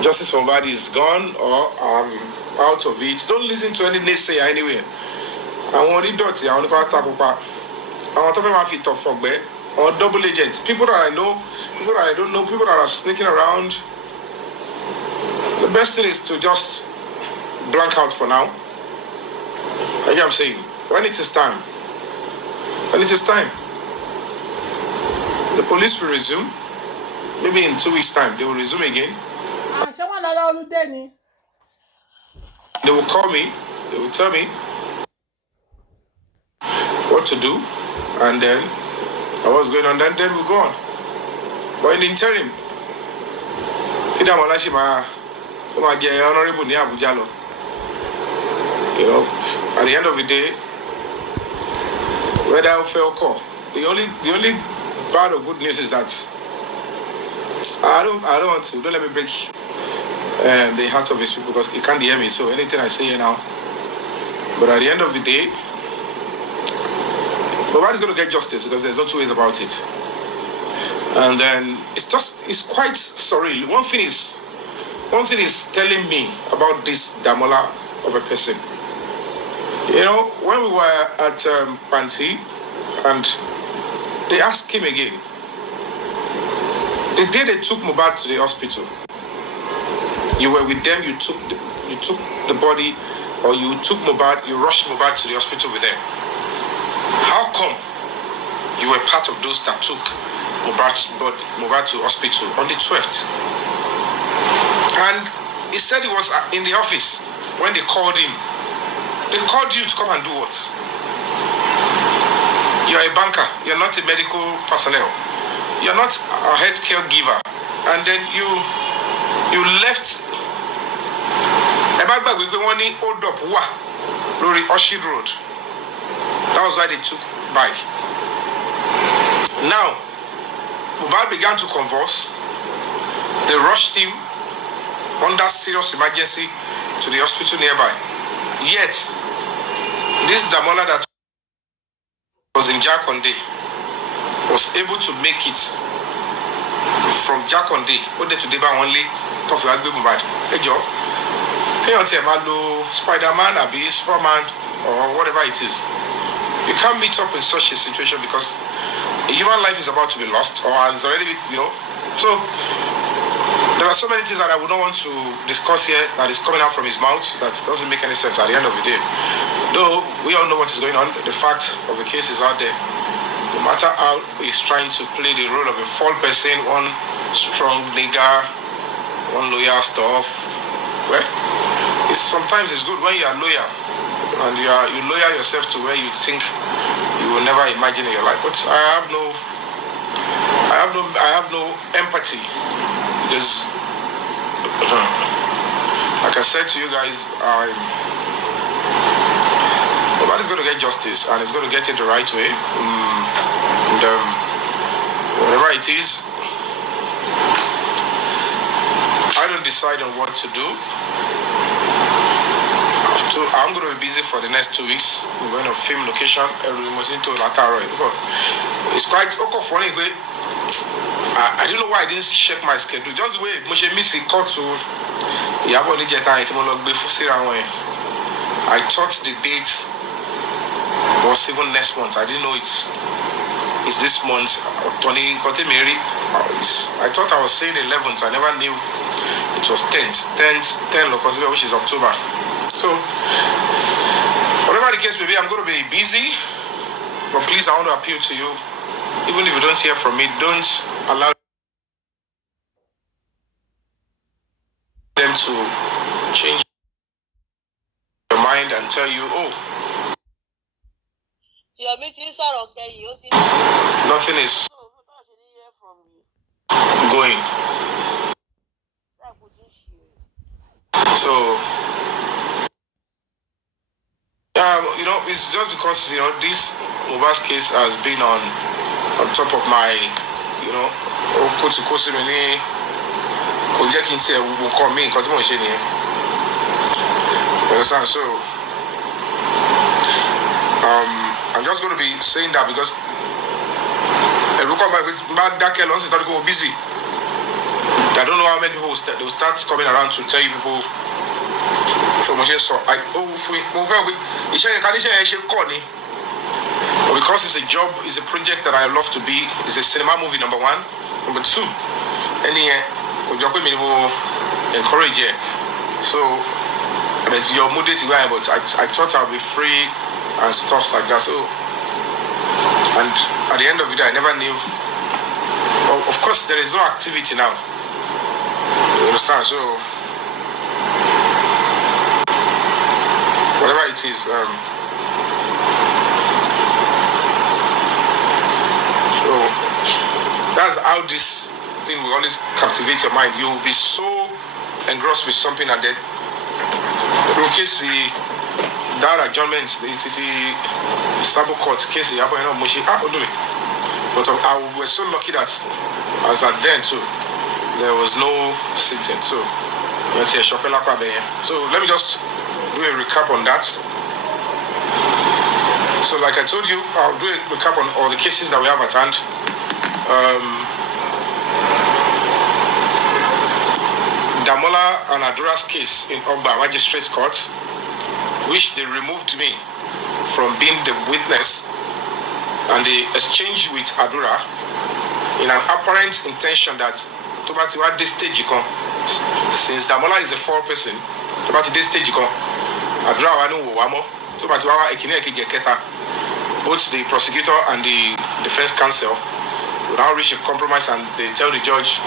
justice for Mohbad is gone or out of it. Don't listen to any naysayer anywhere. I want it dirty. I want to go attack Papa. I want to have my feet off from there. Or double agents. People that I know, people that I don't know, people that are sneaking around. The best thing is to just blank out for now. Like I'm saying, when it is time, the police will resume. Maybe in 2 weeks' time, they will resume again. They will call me. They will tell me what to do, and then what's going on. Then we'll go on. But in the interim, honorable at the end of the day, whether I fail call, the only bad or good news is that I don't want to. Don't let me break the heart of his people because he can't hear me. So anything I say here now. But at the end of the day, nobody's going to get justice because there's no two ways about it. And then it's quite surreal. One thing is telling me about this Damola of a person. When we were at Pansi, and they asked him again, the day they took Mohbad to the hospital, you were with them, you took the body, or you took Mohbad, you rushed Mohbad to the hospital with them. How come you were part of those that took Mohbad to hospital on the 12th? And he said he was in the office when they called him. They called you to come and do what? You're a banker. You're not a medical personnel. You're not a healthcare giver. And then you left. Hold up. Lori Oshid Road. That was why they took bike. Now, Mohbad began to convulse. They rushed him under serious emergency to the hospital nearby. Yet, this Damola that was in Jakonde was able to make it from Jakonde to Deba only to Mohbad. Hey, Joe. Spider-Man, Superman, or whatever it is. You can't meet up in such a situation because a human life is about to be lost or has already been, So, there are so many things that I would not want to discuss here that is coming out from his mouth that doesn't make any sense at the end of the day. Though we all know what is going on, the fact of the case is out there. No matter how he's trying to play the role of a false person, one strong nigger, one loyal stuff, well, sometimes it's good when you are loyal and you loyal yourself to where you think you will never imagine in your life. But I have no empathy. Because, like I said to you guys, nobody's going to get justice and it's going to get it the right way. And whatever it is, I don't decide on what to do. I'm going to be busy for the next 2 weeks. We're going to film location. It's quite funny. I don't know why I didn't check my schedule. Just wait, I miss a call to I thought the date was even next month. I didn't know it's this month. I thought I was saying 11th. I never knew it was 10th, which is October. So, whatever the case may be, I'm going to be busy. But please, I want to appeal to you. Even if you don't hear from me, don't allow them to change your mind and tell you, nothing is going. So, it's just because, this Mohbad's case has been on top of my, understand? So, I'm just going to be saying that because busy. I don't know how many people they will start coming around to tell you people. So much so I because it's a job, it's a project that I love to be. It's a cinema movie, number one. Number two, any minimum encourage it. So there's your mood is right, but I thought I'll be free and stuff like that. So and at the end of it, I never knew. Well, of course, there is no activity now. You understand? So whatever it is, so that's how this thing will always captivate your mind. You will be so engrossed with something, and then in case that adjournment, the Sabo court case, but I was so lucky that as at then too, there was no sitting. So let me just do a recap on that. So like I told you, I'll do a recap on all the cases that we have at hand. Damola and Adura's case in Ogba Magistrates Court, which they removed me from being the witness, and the exchange with Adura in an apparent intention that at this stage, since Damola is a four person, at this stage, Adura both the prosecutor and the defense counsel will now reach a compromise, and they tell the judge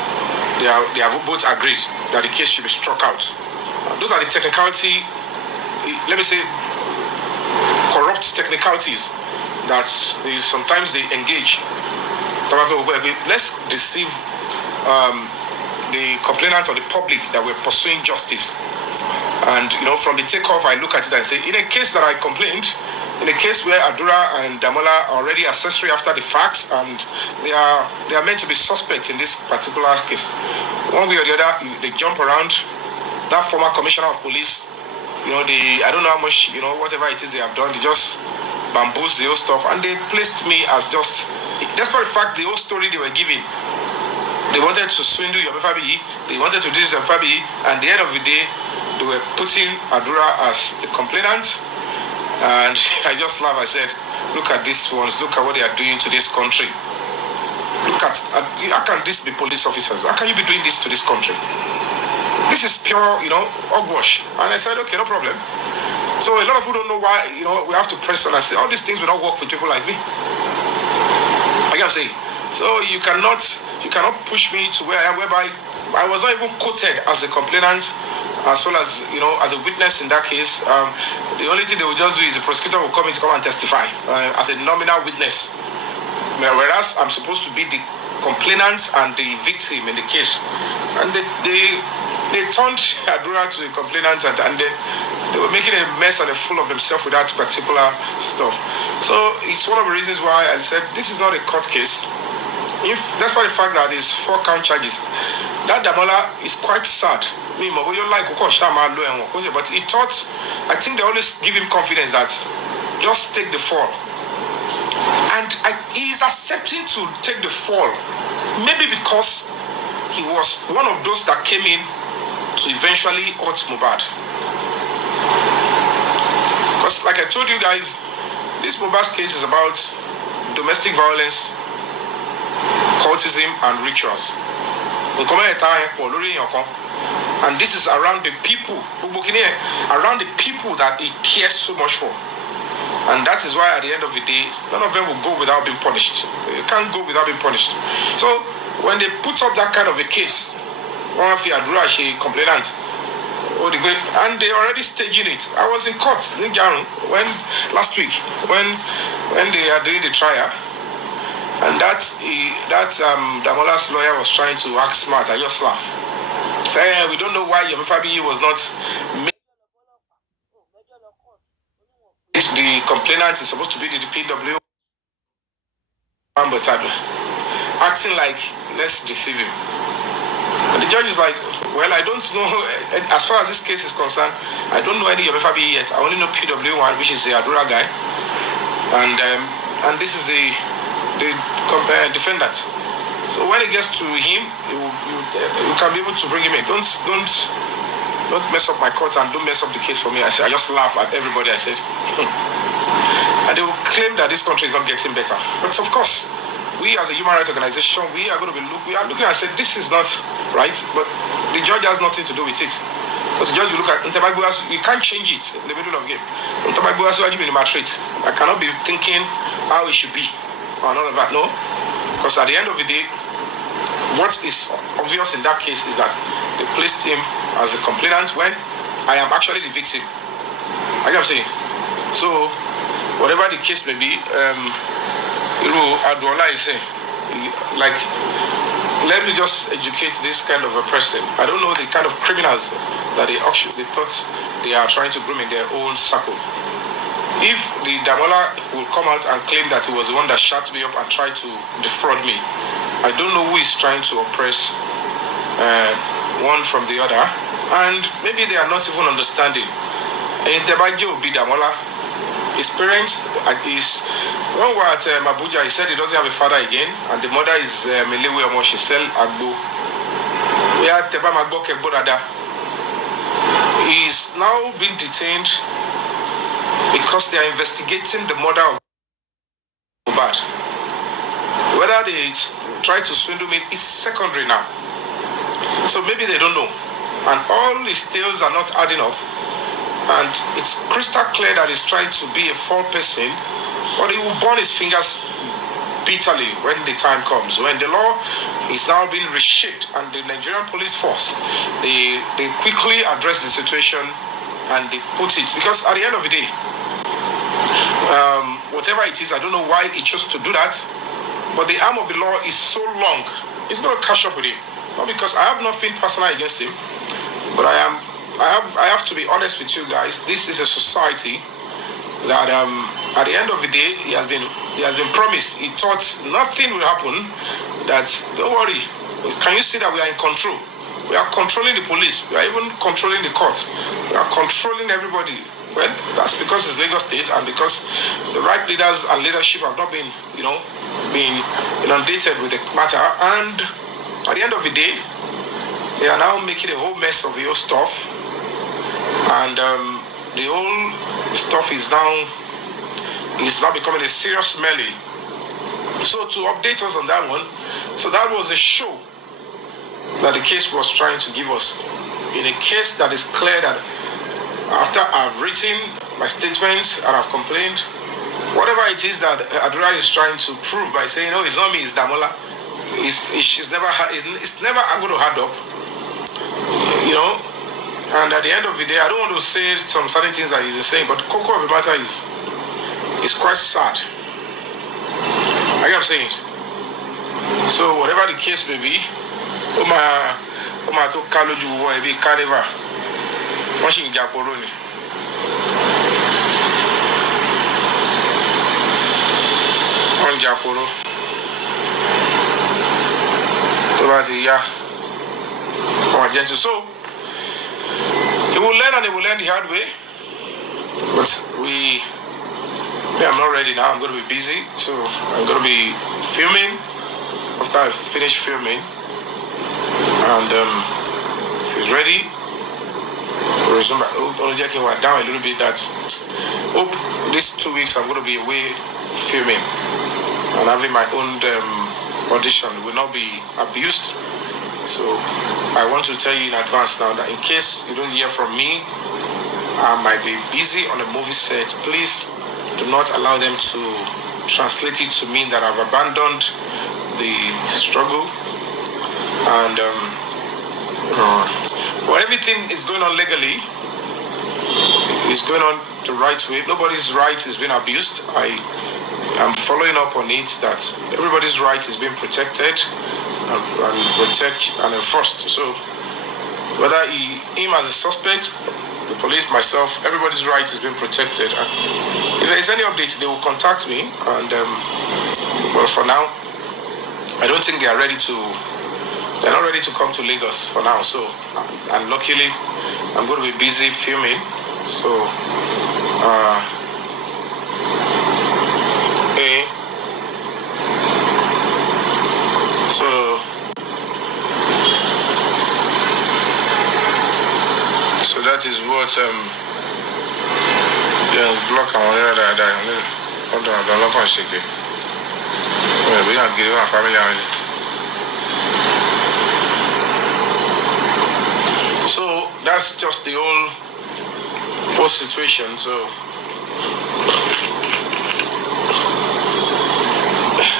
they have both agreed that the case should be struck out. Those are the technicality, let me say, corrupt technicalities that sometimes they engage. Let's deceive the complainant or the public that we're pursuing justice. And from the takeoff, I look at it and say, in a case that I complained, in a case where Adura and Damola are already accessory after the fact, and they are meant to be suspects in this particular case, one way or the other, they jump around. That former commissioner of police, I don't know how much, whatever it is they have done, they just bamboozled the whole stuff, and they placed me as just, despite the fact the whole story they were giving, they wanted to swindle Yomi Fabiyi, they wanted to do this and Fabiyi, and at the end of the day, they were putting Adura as the complainant. And I just laugh. I said, look at these ones, look at what they are doing to this country. Look at how can this be police officers? How can you be doing this to this country? This is pure, hogwash. And I said, okay, no problem. So a lot of people don't know why, we have to press on and say all these things will not work with people like me. I can say. So you cannot push me to where I am, whereby I was not even quoted as a complainant, as well as as a witness in that case. The only thing they will just do is the prosecutor will come and testify as a nominal witness, whereas I'm supposed to be the complainant and the victim in the case. And they turned Adura to the complainant, and they were making a mess and a fool of themselves with that particular stuff. So it's one of the reasons why I said this is not a court case. If that's why the fact that it's 4 count charges, that Damola is quite sad. But he thought, I think they always give him confidence that just take the fall. And he is accepting to take the fall, maybe because he was one of those that came in to eventually hurt Mohbad. Because like I told you guys, this Mohbad's case is about domestic violence, cultism, and rituals. And this is around the people, around the people that he cares so much for. And that is why at the end of the day, none of them will go without being punished. They can't go without being punished. So when they put up that kind of a case, one of the Adura, she complainant, and they already staging it. I was in court when last week when they are doing the trial, and that Damola's lawyer was trying to act smart. I just laugh. Say we don't know why Yomi Fabiyi was not made. The complainant is supposed to be the PW, but acting like let's deceive him. And the judge is like, well, I don't know. As far as this case is concerned, I don't know any Yomi Fabiyi yet. I only know PW1, which is the Adura guy, and this is the defendant. So when it gets to him, you can be able to bring him in. Don't mess up my court and don't mess up the case for me. I just laugh at everybody. I said, and they will claim that this country is not getting better. But of course, we as a human rights organization, we are looking and say this is not right. But the judge has nothing to do with it. Because the judge will look at you can't change it in the middle of the game. I cannot be thinking how it should be or none of that. No, because at the end of the day, what is obvious in that case is that they placed him as a complainant when I am actually the victim. I can say. So, whatever the case may be, Aduola is saying, like, let me just educate this kind of a person. I don't know the kind of criminals that they thought they are trying to groom in their own circle. If the Damola will come out and claim that he was the one that shut me up and tried to defraud me, I don't know who is trying to oppress one from the other, and maybe they are not even understanding. In Tebajo Damola, his parents, when we were at Abuja, he said he doesn't have a father again, and the mother is Melewe Omo, she sell Agbo. Yeah, Teba Magbo Kebodada. He is now being detained because they are investigating the murder of Mohbad. Whether they try to swindle me is secondary now. So maybe they don't know. And all his tales are not adding up. And it's crystal clear that he's trying to be a foul person, but he will burn his fingers bitterly when the time comes. When the law is now being reshaped and the Nigerian police force, they quickly address the situation and they put it, because at the end of the day, whatever it is, I don't know why he chose to do that, but the arm of the law is so long, it's going to catch up with him. Not because I have nothing personal against him, but I have to be honest with you guys. This is a society that at the end of the day, he has been promised. He thought nothing will happen. That don't worry. Can you see that we are in control? We are controlling the police. We are even controlling the courts. We are controlling everybody. Well, that's because it's Lagos State and because the right leaders and leadership have not been inundated with the matter. And at the end of the day, they are now making a whole mess of the whole stuff. And the whole stuff is now becoming a serious melee. So to update us on that one, so that was a show that the case was trying to give us. In a case that is clear that after I've written my statements and I've complained, whatever it is that Adura is trying to prove by saying, "No, it's not me, it's Damola," it's never going to add up, you know. And at the end of the day, I don't want to say some certain things that he's saying, but the core of the matter is quite sad. Like I'm saying. So whatever the case may be, to Kaloju will be carnival. Washing Japoroni. On Japoro. Gentle. So he will learn and he will learn the hard way. But I'm not ready now. I'm going to be busy. So I'm going to be filming after I finish filming. And if he's ready, we'll resume. Only checking down a little bit. That hope these 2 weeks I'm going to be away filming and having my own audition. Will not be abused. So I want to tell you in advance now that in case you don't hear from me, I might be busy on a movie set. Please do not allow them to translate it to mean that I've abandoned the struggle. And everything is going on legally. It's going on the right way. Nobody's right is being abused. I am following up on it that everybody's right is being protected and protect and enforced. So whether him as a suspect, the police, myself, everybody's right is being protected. And if there is any update, they will contact me. And well, for now, I don't think they're not ready to come to Lagos for now. So, and luckily, I'm going to be busy filming. So, so So that is what block and whatever hold on, don't look on shake it. We don't give our family only. So that's just the whole situation. So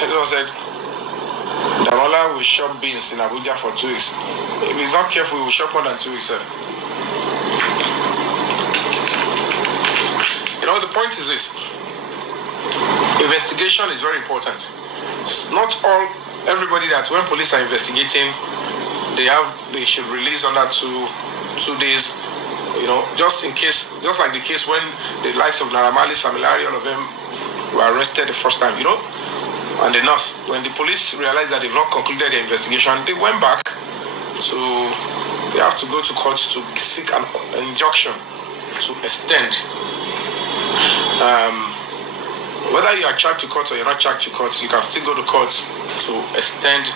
as I said, Damola will shop beans in Abuja for 2 weeks. If he's not careful, he will shop more than 2 weeks. You know, the point is this. Investigation is very important. It's not everybody that when police are investigating, they should release under two days. You know, just in case, just like the case when the likes of Naramali, Samilari, all of them were arrested the first time, you know, and the nurse, when the police realized that they've not concluded the investigation, they went back to, they have to go to court to seek an injunction to extend. Whether you are charged to court or you're not charged to court, you can still go to court to extend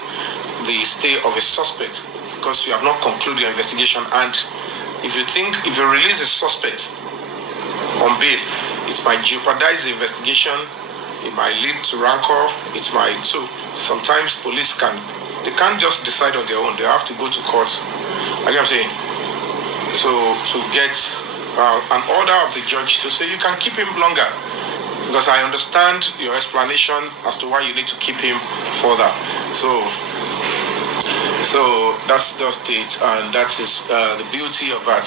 the stay of a suspect because you have not concluded your investigation. And if you release a suspect on bail, it might jeopardize the investigation, it might lead to rancor, it might. So sometimes police can't just decide on their own. They have to go to court, like I'm saying, so to get an order of the judge to say you can keep him longer. Because I understand your explanation as to why you need to keep him further. So that's just it, and that is the beauty of that.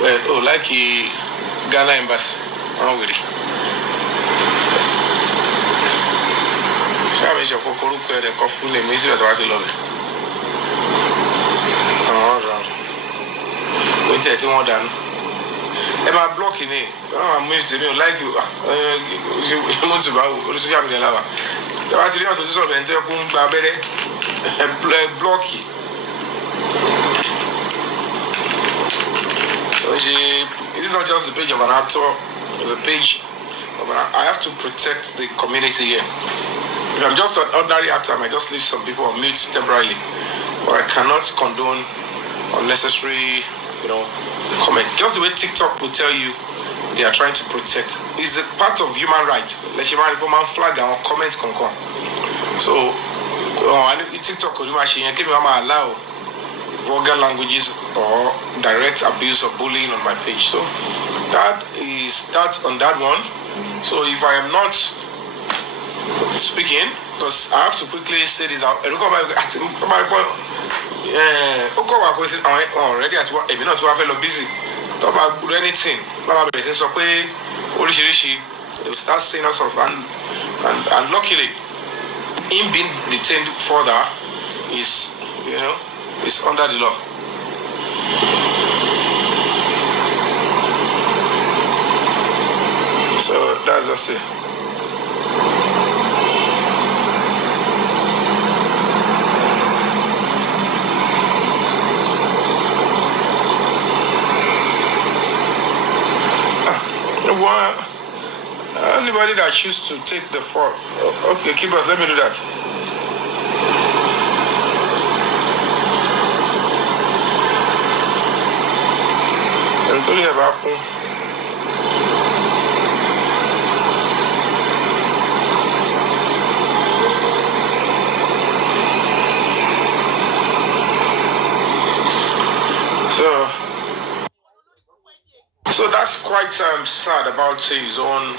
Like the Ghana embassy, oh really? So I mean, you're going to the coffee name is what I love. All right. We tell you more than. Am I blocking it? I'm like you. You want to buy social media lava. The actually want to do something. They block it. It is not just the page of an actor. It's a page of I have to protect the community here. If I'm just an ordinary actor, I might just leave some people on mute temporarily. But I cannot condone unnecessary, comments. Just the way TikTok will tell you they are trying to protect. It's a part of human rights. Let you man flag and comment can come. So TikTok could allow vulgar languages or direct abuse or bullying on my page. So that is that on that one. So if I am not speaking, because I have to quickly say this out. Already at work, if you're not too busy, talk about anything. They will start saying us off, and luckily, him being detained further is, is under the law. So that's just it. Anybody that chooses to take the fault, okay, keep us. Let me do that. So that's quite sad about his own.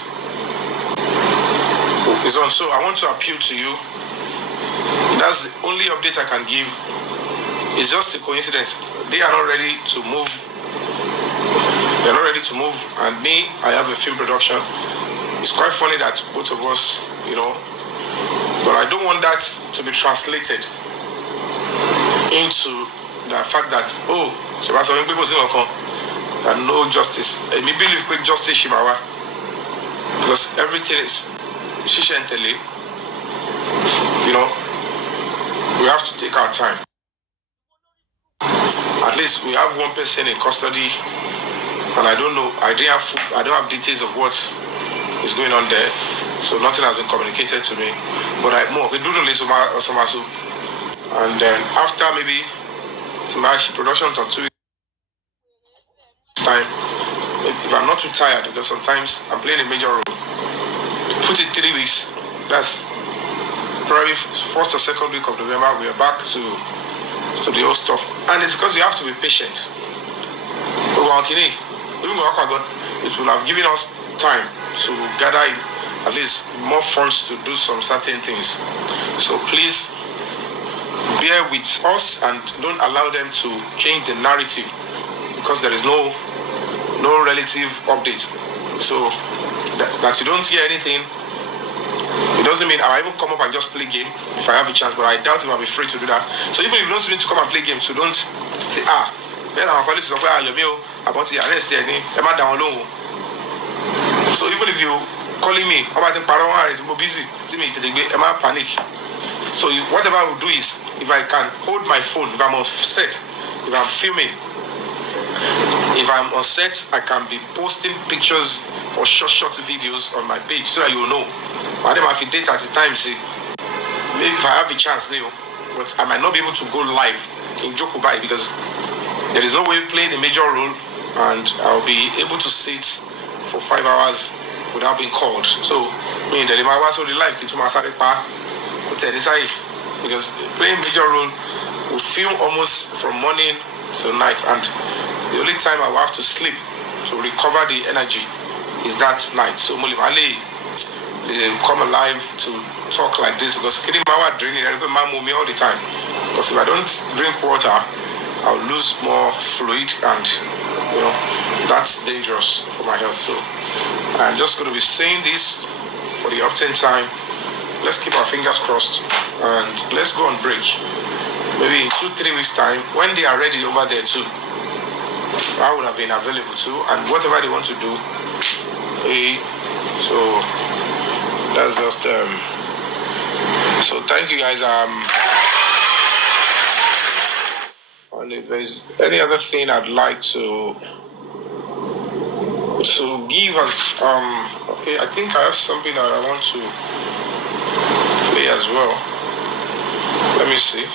So I want to appeal to you. That's the only update I can give. It's just a coincidence. They are not ready to move. They're not ready to move. And me, I have a film production. It's quite funny that both of us, but I don't want that to be translated into the fact that, that no justice. I believe quick justice Shimawa. Because everything is shishentele. We have to take our time. At least we have one person in custody, and I don't know. I don't have details of what is going on there, so nothing has been communicated to me. But we do the list of and then after maybe some production or 2 weeks, time. If I'm not too tired, because sometimes I'm playing a major role, put it 3 weeks. That's probably first or second week of November. We are back to the old stuff, and it's because you have to be patient. It will have given us time to gather at least more funds to do some certain things. So please bear with us and don't allow them to change the narrative, because there is no relative update. So that you don't hear anything, it doesn't mean I'll even come up and just play game if I have a chance, but I doubt if I'll be free to do that. So even if you don't need to come and play games, so don't say, then I'm calling to somewhere, Yomi, about the arrest, Emma down low. So even if you calling me, I'm busy, Emma panic. So whatever I will do is, if I can hold my phone, if I'm on set, if I'm filming, if I'm on set, I can be posting pictures or short videos on my page so that you will know. But then I have date at the time, see, maybe if I have a chance, but I might not be able to go live in Jokubai because there is no way playing a major role and I'll be able to sit for 5 hours without being called. So, I mean, the was so live to my side because playing major role will film almost from morning to night, and the only time I will have to sleep to recover the energy is that night. So Mulimali come alive to talk like this because Kirimawa draining me all the time. Because if I don't drink water, I'll lose more fluid, and that's dangerous for my health. So I'm just going to be saying this for the uptime time. Let's keep our fingers crossed and let's go on break. Maybe in 2-3 weeks time, when they are ready over there too, I would have been available too, and whatever they want to do. So that's just so thank you guys. And if there's any other thing I'd like to give us, okay, I think I have something that I want to play as well. Let me see.